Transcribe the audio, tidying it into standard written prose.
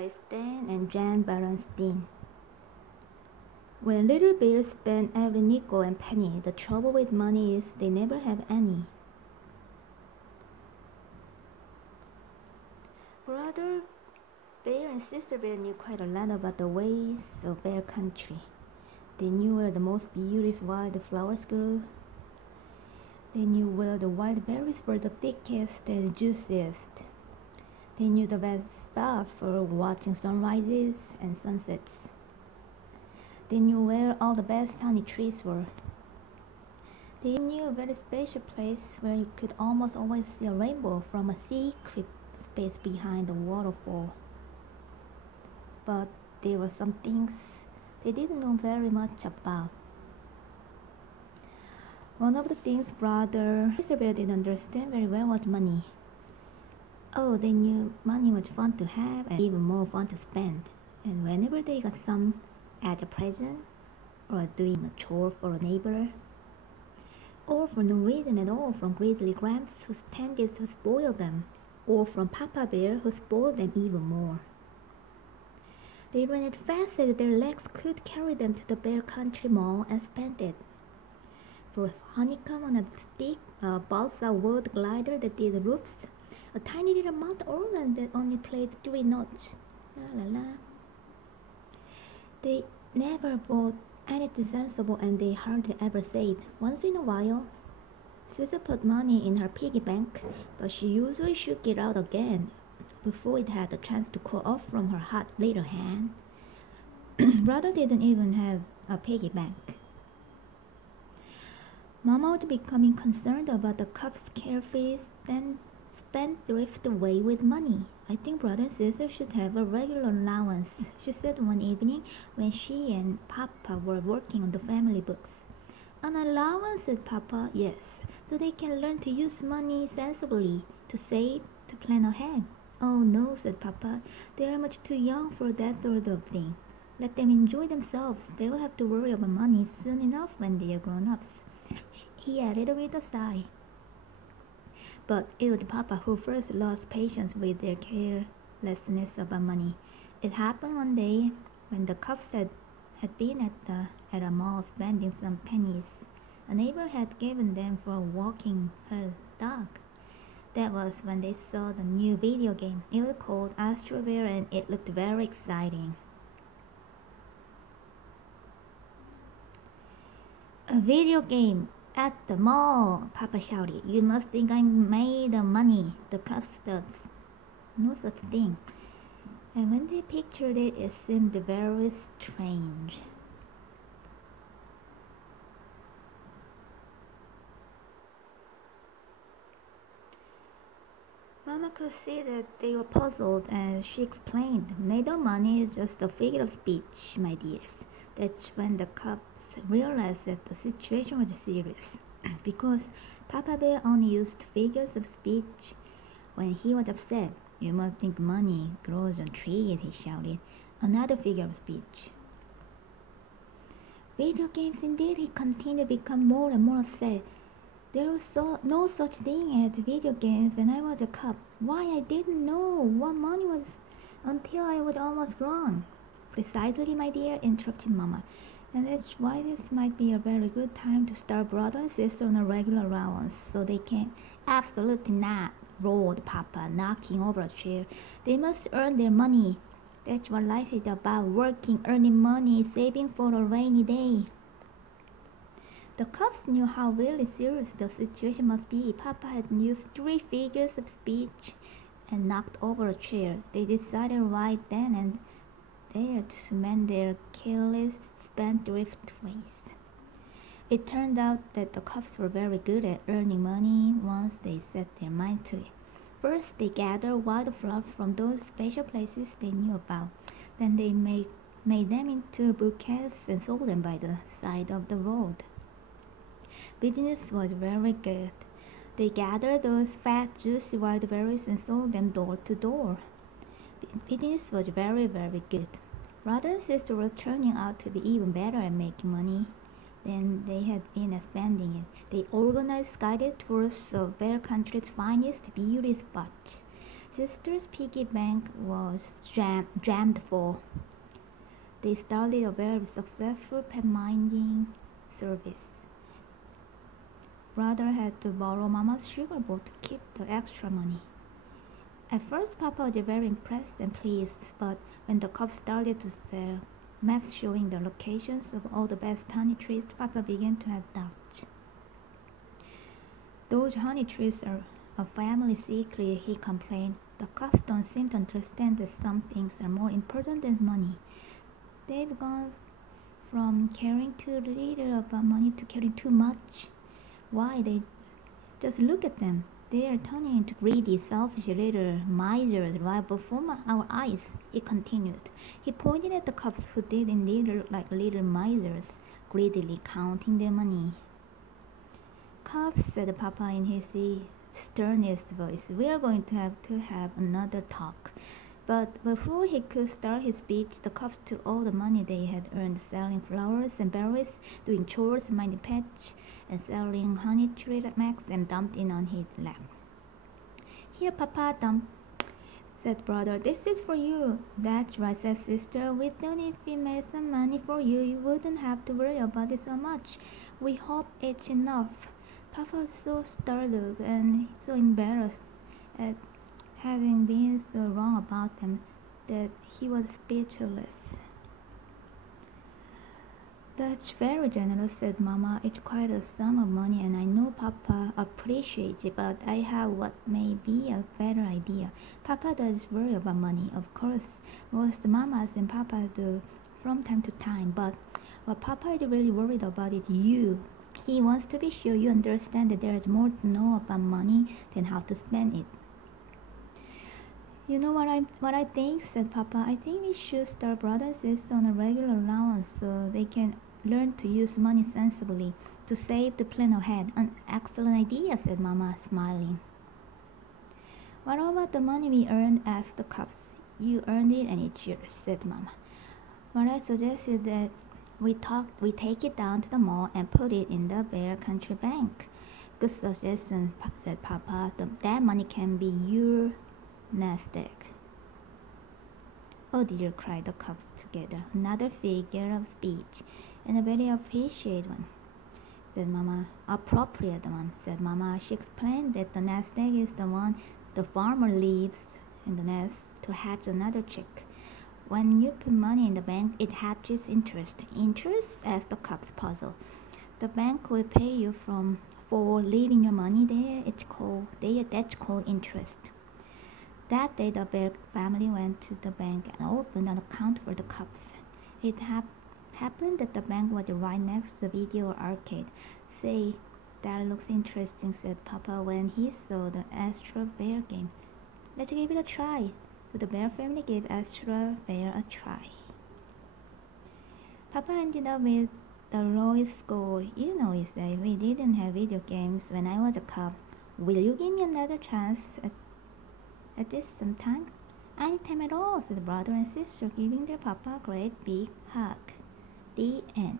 Berenstain and Berenstain. When little bears spend every nickel and penny, the trouble with money is they never have any. Brother Bear and Sister Bear knew quite a lot about the ways of Bear Country. They knew where the most beautiful wildflowers grew. They knew where the wild berries were the thickest and juiciest. They knew the best spot for watching sunrises and sunsets. They knew where all the best honey trees were. They knew a very special place where you could almost always see a rainbow from a secret space behind the waterfall. But there were some things they didn't know very much about. One of the things Brother Sister Bear didn't understand very well was money. Oh, they knew money was fun to have and even more fun to spend. And whenever they got some as a present, or doing a chore for a neighbor, or for no reason at all from Grizzly Gramps who tended to spoil them, or from Papa Bear who spoiled them even more. They ran as fast as their legs could carry them to the Bear Country Mall and spent it. For honeycomb on a stick, a balsa wood glider that did roofs, a tiny little mouth organ that only played 3 notes. La la la. They never bought anything sensible and they hardly ever saved. Once in a while, Sister put money in her piggy bank, but she usually shook it out again before it had a chance to cool off from her hot little hand. Brother didn't even have a piggy bank. Mama was becoming concerned about the cub's carefree spendthrift way with money. I think brother and sister should have a regular allowance, she said one evening when she and Papa were working on the family books. An allowance, said Papa. Yes, so they can learn to use money sensibly, to save, to plan ahead. Oh no, said Papa, they are much too young for that sort of thing. Let them enjoy themselves. They will have to worry about money soon enough when they are grown-ups, he added with a sigh. But it was Papa who first lost patience with their carelessness about money. It happened one day when the cubs had been at a mall spending some pennies a neighbor had given them for walking her dog. That was when they saw the new video game. It was called Astro Bear and it looked very exciting. A video game at the mall, Papa shouted. You must think I'm made of money. The cubs stood. No such thing. And when they pictured it, it seemed very strange. Mama could see that they were puzzled, and she explained, made of money is just a figure of speech, my dears. That's when the cubs realized that the situation was serious, because Papa Bear only used figures of speech when he was upset. You must think money grows on trees, he shouted. Another figure of speech. Video games indeed, he continued to become more and more upset. There was no such thing as video games when I was a cub. Why, I didn't know what money was until I was almost grown. Precisely, my dear, interrupted Mama. And that's why this might be a very good time to start brother and sister on a regular allowance, so they can absolutely not, roared Papa, knocking over a chair. They must earn their money. That's what life is about, working, earning money, saving for a rainy day. The cubs knew how really serious the situation must be. Papa had used 3 figures of speech and knocked over a chair. They decided right then and there to mend their careless spendthrift ways. It turned out that the cubs were very good at earning money once they set their mind to it. First, they gathered wildflowers from those special places they knew about. Then they made them into bouquets and sold them by the side of the road. Business was very good. They gathered those fat, juicy wild berries and sold them door to door. Business was very, very good. Brother and sister were turning out to be even better at making money than they had been at spending it. They organized guided tours of Bear Country's finest beauty spots. Sister's piggy bank was jammed full. They started a very successful pet minding service. Brother had to borrow Mama's sugar bowl to keep the extra money. At first, Papa was very impressed and pleased, but when the cubs started to sell maps showing the locations of all the best honey trees, Papa began to have doubts. Those honey trees are a family secret, he complained. The cubs don't seem to understand that some things are more important than money. They've gone from caring too little about money to caring too much. Why? They just look at them. They are turning into greedy, selfish little misers right before our eyes, he continued. He pointed at the cubs who did indeed look like little misers, greedily counting their money. Cubs, said Papa in his sternest voice, we are going to have another talk. But before he could start his speech, the cubs took all the money they had earned selling flowers and berries, doing chores, minding pets, and selling honey tree max, and dumped it on his lap. Here, Papa, said Brother. This is for you. That's right, said Sister. We thought if we made some money for you, you wouldn't have to worry about it so much. We hope it's enough. Papa was so startled and so embarrassed at having been so wrong about them that he was speechless. That's very generous, said Mama. It's quite a sum of money, and I know Papa appreciates it, but I have what may be a better idea. Papa does worry about money, of course. Most mamas and papas do from time to time, but what Papa is really worried about is you. He wants to be sure you understand that there is more to know about money than how to spend it. You know what I think, said Papa. I think we should start brother and sister on a regular allowance so they can learn to use money sensibly, to save the plan ahead. An excellent idea, said Mama, smiling. What about the money we earned? Asked the cubs. You earned it and it's yours, said Mama. But I suggested that we take it down to the mall and put it in the Bear Country Bank. Good suggestion, said Papa. That money can be your nest egg. Oh dear, cried the cubs together. Another figure of speech, and a very appropriate one, said Mama. Appropriate one, said Mama. She explained that the nest egg is the one the farmer leaves in the nest to hatch another chick. When you put money in the bank, it hatches interest. Interest? Asked the cubs, puzzled. The bank will pay you for leaving your money there. That's called interest. That day, the Bear family went to the bank and opened an account for the cubs. It happened that the bank was right next to the video arcade. Say, that looks interesting, said Papa when he saw the Astro Bear game. Let's give it a try. So the Bear family gave Astro Bear a try. Papa ended up with the lowest score. You know, he said, we didn't have video games when I was a cub. Will you give me another chance at this sometime? Anytime at all, said the brother and sister, giving their Papa a great big hug. The end.